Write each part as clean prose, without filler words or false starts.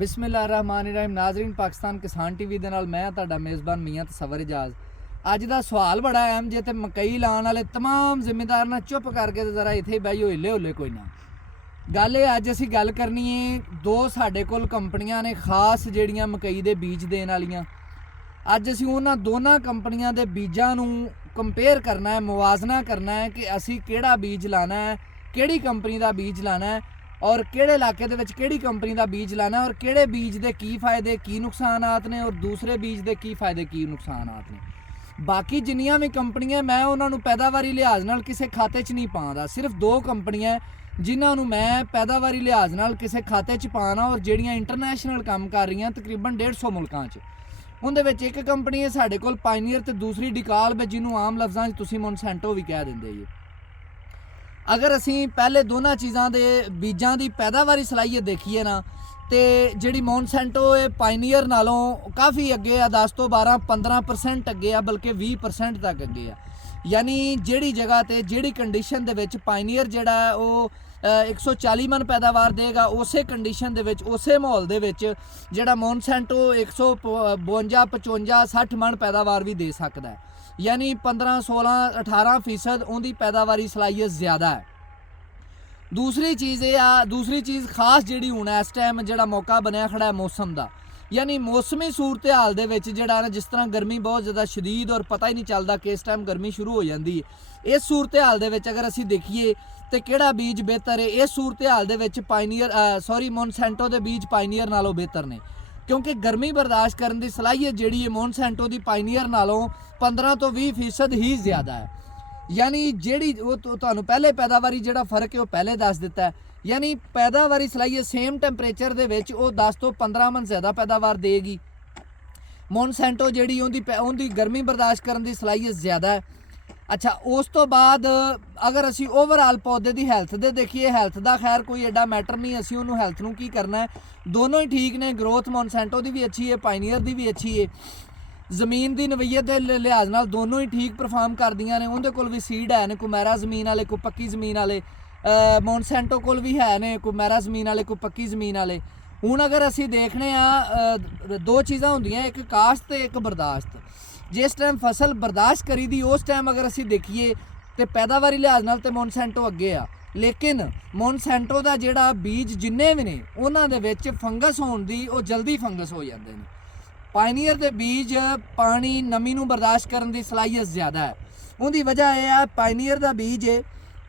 बिस्मिल्लाहिर्रहमानिर्रहीम। नाज़रीन, पाकिस्तान किसान टीवी दे नाल मैं तुहाडा मेज़बान मियां तसव्वुर इजाज़। अज दा सवाल बड़ा अहम जे ते मकई लाने वाले तमाम जिम्मेदार ना चुप करके ते जरा इत्थे बही हो हिले हुल्ले कोई ना गल ये अज असीं गल करनी है। दो साडे कोल कंपनियां ने खास जिहड़ियां मकई दे बीज देण वालियां। अज असीं उन्हां दोनां कंपनियां दे बीजां नूं कंपेयर करना है, मुवाजना करना है कि असीं किहड़ा बीज लाना है, किहड़ी कंपनी दा बीज लाना है और किहड़े इलाके दे विच किहड़ी कंपनी दा बीज लाना है और किहड़े बीज दे की फायदे की नुकसानात ने और दूसरे बीज दे की फायदे की नुकसानात ने। बाकी जिन्नियां भी कंपनियां मैं उन्हां नूं पैदावारी लिहाज नाल किसी खाते च नहीं पाਉਂਦਾ। सिर्फ दो कंपनियां जिन्हां नूं मैं पैदावारी लिहाज नाल किसी खाते च पाना और जिहड़ियां इंटरनेशनल काम कर रही तकरीबन 150 मुल्कां च। उहदे विच एक कंपनी है साडे कोल पायनीयर ते दूसरी डिकाल्ब, जिन्हों आम लफ्जां च तुसीं मोनसैंटो भी कह दिंदे जी। अगर असीं पहले दोनों चीज़ां दे बीजां दी पैदावारी सलाहियत देखिए ना तो जिहड़ी मोनसैंटो है पायनीयर नालों काफ़ी अगे आ, 10 तो 12-15% अगे आ, बल्कि 20% तक अगे आ। यानी जिहड़ी जगह ते जिहड़ी कंडीशन दे विच पायनीयर जिहड़ा है वो 140 मन पैदावार देगा, उस कंडीशन दे विच उस माहौल दे विच जिहड़ा मोनसैंटो 152, 55, 60 मन पैदावार भी दे सकता है। यानी 15, 16, 18% उनकी पैदावारी सलाहियत ज़्यादा है। दूसरी चीज़ ये आ, दूसरी चीज़ खास जिहड़ी हुण इस टाइम जिहड़ा मौका बनया खड़ा है मौसम का, यानी मौसमी सूरत हाल दे विच जिहड़ा ना जिस तरह गर्मी बहुत ज़्यादा शदीद और पता ही नहीं चलता कि इस टाइम गर्मी शुरू हो जाती है। इस सूरत हाल दे विच अगर असीं देखिए तो किहड़ा बीज बेहतर है, इस सूरत हाल दे विच पायनीयर मोनसैंटो दे बीज पायनीयर नालों बेहतर ने, क्योंकि गर्मी बर्दाश्त करने की सलाहियत जिहड़ी है मोनसैंटो की पायनीयर नालों 15 तो 20% ही ज़्यादा है। यानी जिहड़ी वो तुहानूं पहले पैदावारी जिहड़ा फर्क है वो पहले दस दिता है। यानी पैदावारी सलाहियत सेम टैंपरेचर दे विच वो 10 तो 15 मन ज़्यादा पैदावार देगी। मोनसैंटो जिहड़ी उहदी गर्मी बर्दाश्त करने की सलाहियत ज़्यादा है। अच्छा, उस तो बाद अगर असी ओवरऑल पौधे की हैल्थ दे देखिए, हैल्थ का खैर कोई एडा मैटर नहीं, असी उन्होंने हैल्थ नूं की करना है, दोनों ही ठीक ने। ग्रोथ मोनसैंटो की भी अच्छी है, पायनीयर की भी अच्छी है। जमीन की नवीयत के लिहाज नाल दोनों ही ठीक परफॉर्म करदियां ने। उहदे कोल भी सीड है ने, कोई मैरा जमीन वाले, कोई पक्की जमीन वाले। मोनसैंटो कोल भी है ने, कोई मैरा जमीन वाले, कोई पक्की जमीन वाले। हुण अगर असी देखने दो चीज़ां हुंदियां, एक काश्त ते एक बर्दाश्त। जिस टाइम फसल बर्दाश्त करी दी उस टाइम अगर असी देखिए तो पैदावारी लिहाज नाल तो मोनसैंटो अगे आ, लेकिन मोनसैंटो का जिहड़ा बीज जिन्ने भी ने उन्हां दे विच फंगस होण दी वो जल्दी फंगस हो जाते हैं। पायनीयर के बीज पानी नमी नूं बर्दाश्त करने की सलाहियत ज़्यादा है। उनकी वजह यह है पायनीयर का बीज है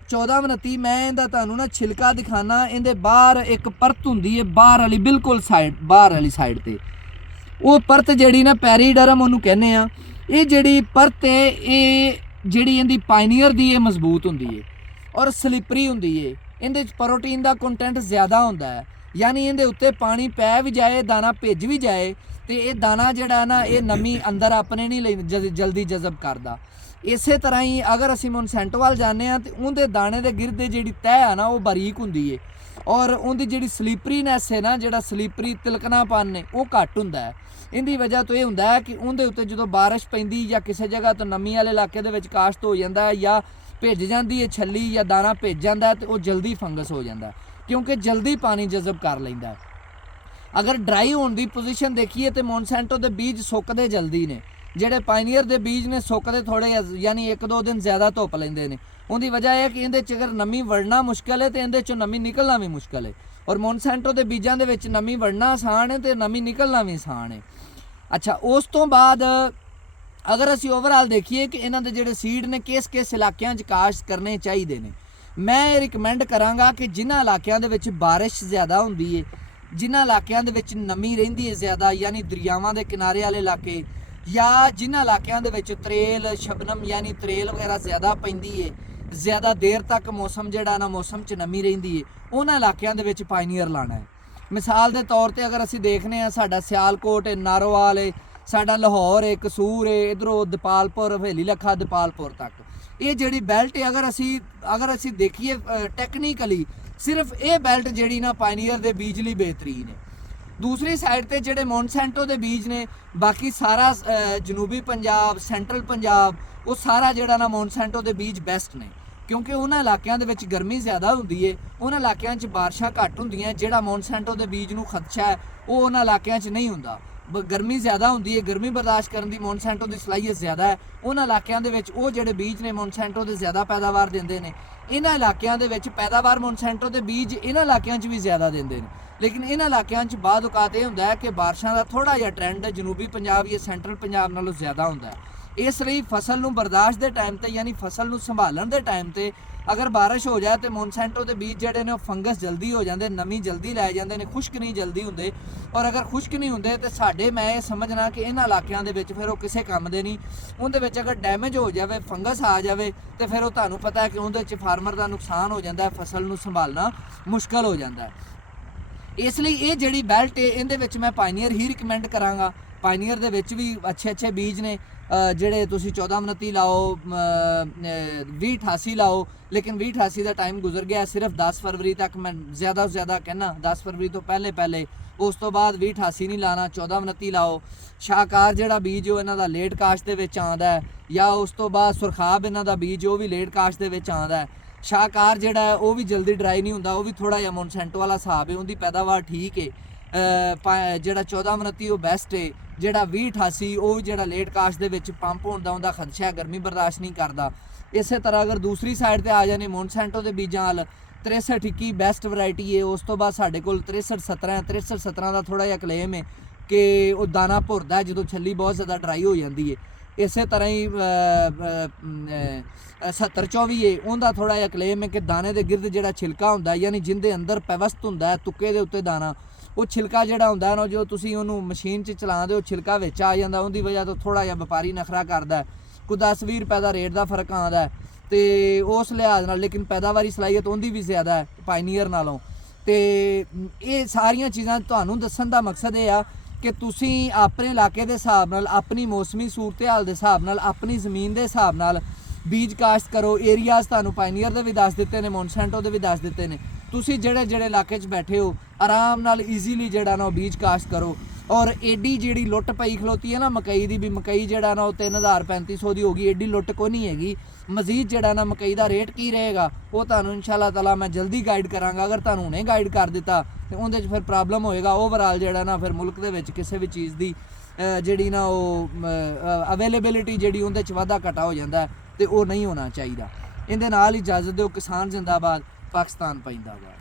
1429, मैं इहदा तुहानूं ना छिलका दिखाना। इहदे बाहर एक परत हुंदी है, बाहर वाली बिल्कुल साइड, बाहर वाली साइड ते वो परत जिहड़ी ना पैरीडर्म उहनूं कहने आ। ये जिहड़ी परत है ये जिहड़ी इहदी पायनीयर दी मजबूत हुंदी है और स्लिपरी हुंदी है। इहदे प्रोटीन का कंटेंट ज़्यादा हुंदा है, यानी इहदे उत्ते पानी पै भी जाए, दाना भिज भी जाए तो ये दाना जिहड़ा ना ये नमी अंदर अपने नहीं जल्दी जज़ब करदा। इस तरह ही अगर असीं मोनसैंटो वाल जाने तो उहदे दाने दे गिरदे जिहड़ी तह है ना वो बारीक हुंदी है और उनकी जिहड़ी स्लीपरीनैस है ना, जिहड़ा स्लीपरी तिलकनापन ने वो घट हुंदा है। इहदी वजह तो यह हुंदा है कि उहदे उत्ते जदों बारिश पैंदी या किसी जगह तो नमी वाले इलाके दे विच काश्त हो जाता है या भिज जाती है छली या दाना भिज जाता है तो वह जल्दी फंगस हो जाता है, क्योंकि जल्दी पानी जज़ब कर लैंदा है। अगर ड्राई होने की पोजीशन देखिए तो मोनसैंटो के बीज सुकते जल्दी ने, जिहड़े पायनीयर के बीज ने सुकते थोड़े, यानी 1-2 दिन ज़्यादा धुप लैंदे ने। उनकी वजह यह कि इहदे च अगर नमी वड़ना मुश्किल है तो इहदे चों नमी निकलना भी मुश्किल है, और मोनसैंटो के बीजों के विच नमी वड़ना आसान है तो नमी निकलना भी आसान है। अच्छा, उस तो बाद अगर असी ओवरऑल देखिए कि इन्हां दे जिहड़े सीड ने किस किस इलाकिਆਂ 'ਚ काश्त करने चाहिए ने, मैं रिकमेंड करांगा कि जिन्हां इलाकिਆਂ ਦੇ ਵਿੱਚ बारिश ज़्यादा ਹੁੰਦੀ है, जिन्हां इलाकिਆਂ ਦੇ ਵਿੱਚ नमी रहिंदी है ज़्यादा, यानी दरियावां ਦੇ किनारे वाले इलाके, या जिन्हां इलाकिਆਂ ਦੇ ਵਿੱਚ तरेल शबनम यानी तरेल वगैरह ज़्यादा पैंदी है, ज़्यादा देर तक मौसम जिहड़ा ना मौसम 'ਚ नमी रहिंदी है, उन्हां इलाकिਆਂ ਦੇ ਵਿੱਚ पायनीयर लाना है। मिसाल के तौर पर अगर असी देखने साडा सियालकोट है, नारोवाल है, साडा लाहौर है, कसूर है, इधरों दपालपुर, हवेली लखा, दपालपुर तक ये जिहड़ी बैल्ट है अगर असी देखिए टैक्नीकली सिर्फ ये बैल्ट जिहड़ी ना पायनीयर के बीज लई बेहतरीन है। दूसरी साइड पर जिहड़े मोनसैंटो के बीज ने, बाकी सारा जनूबी पंजाब, सेंट्रल पंजाब, वो सारा जिहड़ा ना मोनसैंटो के बीज बेस्ट ने, ਕਿਉਂਕਿ ਉਹਨਾਂ ਇਲਾਕਿਆਂ ਦੇ ਵਿੱਚ ਗਰਮੀ ਜ਼ਿਆਦਾ ਹੁੰਦੀ ਏ, ਉਹਨਾਂ ਇਲਾਕਿਆਂ 'ਚ ਬਾਰਿਸ਼ਾਂ ਘੱਟ ਹੁੰਦੀਆਂ, ਜਿਹੜਾ ਮੌਨਸੈਂਟੋ ਦੇ ਬੀਜ ਨੂੰ ਖਦਸ਼ਾ ਹੈ ਉਹ ਉਹਨਾਂ ਇਲਾਕਿਆਂ 'ਚ ਨਹੀਂ ਹੁੰਦਾ। ਗਰਮੀ ਜ਼ਿਆਦਾ ਹੁੰਦੀ ਹੈ, ਗਰਮੀ ਬਰਦਾਸ਼ਤ ਕਰਨ ਦੀ ਮੌਨਸੈਂਟੋ ਦੀ ਸਲਾਹੀਅਤ ਜ਼ਿਆਦਾ ਹੈ, ਉਹਨਾਂ ਇਲਾਕਿਆਂ ਦੇ ਵਿੱਚ ਉਹ ਜਿਹੜੇ ਬੀਜ ਨੇ ਮੌਨਸੈਂਟੋ ਦੇ ਜ਼ਿਆਦਾ ਪੈਦਾਵਾਰ ਦਿੰਦੇ ਨੇ। ਇਹਨਾਂ ਇਲਾਕਿਆਂ ਦੇ ਵਿੱਚ ਪੈਦਾਵਾਰ ਮੌਨਸੈਂਟੋ ਦੇ ਬੀਜ ਇਹਨਾਂ ਇਲਾਕਿਆਂ 'ਚ ਵੀ ਜ਼ਿਆਦਾ ਦਿੰਦੇ ਨੇ, ਲੇਕਿਨ ਇਹਨਾਂ ਇਲਾਕਿਆਂ 'ਚ ਬਾਅਦ ਔਕਾਤ ਇਹ ਹੁੰਦਾ ਹੈ ਕਿ ਬਾਰਿਸ਼ਾਂ ਦਾ ਥੋੜ੍ਹਾ ਜਿਹਾ ਟ੍ਰੈਂਡ ਜਨੂਬੀ ਪੰਜਾਬ ਜਾਂ ਸੈਂਟਰਲ ਪੰਜਾਬ ਨਾਲੋਂ ਜ਼ਿਆਦਾ ਹੁੰਦਾ ਹੈ। ਇਸ ਲਈ ਫਸਲ ਨੂੰ ਬਰਦਾਸ਼ਤ ਦੇ ਟਾਈਮ ਤੇ ਯਾਨੀ ਫਸਲ ਨੂੰ ਸੰਭਾਲਣ ਦੇ ਟਾਈਮ ਤੇ ਅਗਰ ਬਾਰਿਸ਼ ਹੋ ਜਾਏ ਤੇ ਮੌਨਸੈਂਟੋ ਦੇ ਬੀਜ ਜਿਹੜੇ ਨੇ ਉਹ ਫੰਗਸ ਜਲਦੀ ਹੋ ਜਾਂਦੇ, ਨਮੀ ਜਲਦੀ ਲੈ ਜਾਂਦੇ ਨੇ, ਖੁਸ਼ਕ ਨਹੀਂ ਜਲਦੀ ਹੁੰਦੇ। ਔਰ ਅਗਰ ਖੁਸ਼ਕ ਨਹੀਂ ਹੁੰਦੇ ਤੇ ਸਾਡੇ ਮੈਂ ਇਹ ਸਮਝਣਾ ਕਿ ਇਹਨਾਂ ਇਲਾਕਿਆਂ ਦੇ ਵਿੱਚ ਫਿਰ ਉਹ ਕਿਸੇ ਕੰਮ ਦੇ ਨਹੀਂ। ਉਹਦੇ ਵਿੱਚ ਅਗਰ ਡੈਮੇਜ ਹੋ ਜਾਵੇ, ਫੰਗਸ ਆ ਜਾਵੇ ਤੇ ਫਿਰ ਉਹ ਤੁਹਾਨੂੰ ਪਤਾ ਹੈ ਕਿ ਉਹਦੇ 'ਚ ਫਾਰਮਰ ਦਾ ਨੁਕਸਾਨ ਹੋ ਜਾਂਦਾ ਹੈ, ਫਸਲ ਨੂੰ ਸੰਭਾਲਣਾ ਮੁਸ਼ਕਲ ਹੋ ਜਾਂਦਾ ਹੈ। ਇਸ ਲਈ ਇਹ ਜਿਹੜੀ ਬੈਲਟ ਹੈ ਇਹਦੇ ਵਿੱਚ ਮੈਂ ਪਾਇਨੀਅਰ ਹੀ ਰਿਕਮੈਂਡ ਕਰਾਂਗਾ। ਪਾਇਨੀਅਰ ਦੇ ਵਿੱਚ ਵੀ ਅੱਛੇ ਬੀਜ ਨੇ, ਜਿਹੜੇ ਤੁਸੀਂ 1429 ਲਾਓ, 2088 ਲਾਓ, ਲੇਕਿਨ 2088 ਦਾ ਟਾਈਮ ਗੁਜ਼ਰ ਗਿਆ, ਸਿਰਫ 10 ਫਰਵਰੀ ਤੱਕ ਮੈਂ ਜ਼ਿਆਦਾ ਤੋਂ ਜ਼ਿਆਦਾ ਕਹਿਣਾ, 10 ਫਰਵਰੀ ਤੋਂ ਪਹਿਲੇ ਉਸ ਤੋਂ ਬਾਅਦ 2088 ਨਹੀਂ ਲਾਣਾ, 1429 ਲਾਓ। ਸ਼ਾਹਕਾਰ ਜਿਹੜਾ ਬੀਜ ਉਹ ਇਹਨਾਂ ਦਾ ਲੇਟ ਕਾਸ਼ਤ ਦੇ ਵਿੱਚ ਆਉਂਦਾ ਹੈ, ਜਾਂ ਉਸ ਤੋਂ ਬਾਅਦ ਸੁਰਖਾਬ ਇਹਨਾਂ ਦਾ ਬੀਜ ਉਹ ਵੀ ਲੇਟ ਕਾਸ਼ਤ ਦੇ ਵਿੱਚ ਆਉਂਦਾ ਹੈ। ਸ਼ਾਹਕਾਰ ਜਿਹੜਾ ਹੈ ਉਹ ਵੀ ਜਲਦੀ ਡਰਾਈ ਨਹੀਂ ਹੁੰਦਾ, ਉਹ ਵੀ ਥੋੜਾ ਜਿਹਾ ਮੌਨਸੈਂਟੋ ਵਾਲਾ ਹਿਸਾਬ ਹੈ, ਉਹਦੀ ਪੈਦਾਵਾਰ ਠੀਕ ਹੈ। ਜਿਹੜਾ 1429 ਉਹ ਬੈਸਟ ਹੈ, ਜਿਹੜਾ 2088 ਉਹ ਜਿਹੜਾ ਲੇਟ ਕਾਸ਼ਤ ਦੇ ਵਿੱਚ ਪੰਪ ਹੋਣ ਦਾ ਉਹਦਾ ਖਦਸ਼ਾ ਹੈ, ਗਰਮੀ ਬਰਦਾਸ਼ਤ ਨਹੀਂ ਕਰਦਾ। ਇਸੇ ਤਰ੍ਹਾਂ ਅਗਰ ਦੂਸਰੀ ਸਾਈਡ ਤੇ ਆ ਜਾਣੇ ਮੌਨਸੈਂਟੋ ਦੇ ਬੀਜਾਂ ਵਾਲ 6321 ਬੈਸਟ ਵੈਰਾਈਟੀ ਹੈ। ਉਸ ਤੋਂ ਬਾਅਦ ਸਾਡੇ ਕੋਲ 6317 ਹੈ। 6317 ਦਾ ਥੋੜਾ ਜਿਹਾ ਕਲੇਮ ਹੈ ਕਿ ਉਹ ਦਾਣਾ ਭੁਰਦਾ ਜਦੋਂ ਛੱਲੀ ਬਹੁਤ ਜ਼ਿਆਦਾ ਡਰਾਈ ਹੋ ਜਾਂਦੀ ਹੈ। ਇਸੇ ਤਰ੍ਹਾਂ ਹੀ 7024 ਹੈ, ਉਹਦਾ ਥੋੜਾ ਜਿਹਾ ਕਲੇਮ ਹੈ ਕਿ ਦਾਣੇ ਦੇ ਗਿਰਦ ਜਿਹੜਾ ਛਿਲਕਾ ਹੁੰਦਾ ਯਾਨੀ ਜਿੰਦੇ ਅੰਦਰ ਪੈਵਸਤ ਹੁੰਦਾ ਹੈ, ਤੁੱਕੇ ਦੇ ਉੱਤੇ ਦਾਣਾ, ਉਹ ਛਿਲਕਾ ਜਿਹੜਾ ਹੁੰਦਾ ਨਾ ਜੋ ਤੁਸੀਂ ਉਹਨੂੰ ਮਸ਼ੀਨ 'ਚ ਚਲਾਉਂਦੇ ਹੋ ਛਿਲਕਾ ਵਿੱਚ ਆ ਜਾਂਦਾ, ਉਹਦੀ ਵਜ੍ਹਾ ਤੋਂ ਥੋੜਾ ਜਿਹਾ ਵਪਾਰੀ ਨਖਰਾ ਕਰਦਾ, ਕੋਈ 10-20 ਰੁਪਏ ਦਾ ਰੇਟ ਦਾ ਫਰਕ ਆਉਂਦਾ ਤੇ ਉਸ ਲਿਹਾਜ਼ ਨਾਲ, ਲੇਕਿਨ ਪੈਦਾਵਾਰੀ ਸਲਾਹੀਅਤ ਉਹਦੀ ਵੀ ਜ਼ਿਆਦਾ ਹੈ ਪਾਇਨੀਅਰ ਨਾਲੋਂ। ਤੇ ਇਹ ਸਾਰੀਆਂ ਚੀਜ਼ਾਂ ਤੁਹਾਨੂੰ ਦੱਸਣ ਦਾ ਮਕਸਦ ਇਹ ਆ ਕਿ ਤੁਸੀਂ ਆਪਣੇ ਇਲਾਕੇ ਦੇ ਹਿਸਾਬ ਨਾਲ, ਆਪਣੀ ਮੌਸਮੀ ਸੂਰਤ ਹਾਲ ਦੇ ਹਿਸਾਬ ਨਾਲ, ਆਪਣੀ ਜ਼ਮੀਨ ਦੇ ਹਿਸਾਬ ਨਾਲ ਬੀਜ ਕਾਸ਼ਤ ਕਰੋ। ਏਰੀਆਜ਼ ਤੁਹਾਨੂੰ ਪਾਇਨੀਅਰ ਦੇ ਵੀ ਦੱਸ ਦਿੱਤੇ ਨੇ, ਮੌਨਸੈਂਟੋ ਦੇ ਵੀ ਦੱਸ ਦਿੱਤੇ ਨੇ। ਤੁਸੀਂ ਜਿਹੜੇ ਇਲਾਕੇ 'ਚ ਬੈਠੇ ਹੋ ਆਰਾਮ ਨਾਲ ਈਜ਼ੀਲੀ ਜਿਹੜਾ ਨਾ ਉਹ ਬੀਜ ਕਾਸ਼ਤ ਕਰੋ। ਔਰ ਏਡੀ ਜਿਹੜੀ ਲੁੱਟ ਪਈ ਖਲੋਤੀ ਹੈ ਨਾ ਮਕਈ ਦੀ, ਵੀ ਮਕਈ ਜਿਹੜਾ ਨਾ ਉਹ 3000-3500 ਦੀ ਹੋ ਗਈ, ਏਡੀ ਲੁੱਟ ਕੋਈ ਨਹੀਂ ਹੈਗੀ। ਮਜ਼ੀਦ ਜਿਹੜਾ ਨਾ ਮਕਈ ਦਾ ਰੇਟ ਕੀ ਰਹੇਗਾ ਉਹ ਤੁਹਾਨੂੰ ਇਨਸ਼ਾਅੱਲਾ ਤਾਲਾ ਮੈਂ ਜਲਦੀ ਗਾਈਡ ਕਰਾਂਗਾ। ਅਗਰ ਤੁਹਾਨੂੰ ਹੁਣੇ ਗਾਈਡ ਕਰ ਦਿੱਤਾ ਤੇ ਉਹਦੇ 'ਚ ਫਿਰ ਪ੍ਰੋਬਲਮ ਹੋਏਗਾ। ਓਵਰਆਲ ਜਿਹੜਾ ਨਾ ਫਿਰ ਮੁਲਕ ਦੇ ਵਿੱਚ ਕਿਸੇ ਵੀ ਚੀਜ਼ ਦੀ ਜਿਹੜੀ ਨਾ ਉਹ ਅਵੇਲੇਬਿਲਿਟੀ ਜਿਹੜੀ ਉਹਦੇ 'ਚ ਵਾਧਾ ਘਟਾ ਹੋ ਜਾਂਦਾ ਤੇ ਉਹ ਨਹੀਂ ਹੋਣਾ ਚਾਹੀਦਾ। ਇਹਦੇ ਨਾਲ ਇਜਾਜ਼ਤ ਦਿਓ। ਕਿਸਾਨ ਜ਼ਿੰਦਾਬਾਦ, ਪਾਕਿਸਤਾਨ ਪੈਂਦਾਬਾਦ।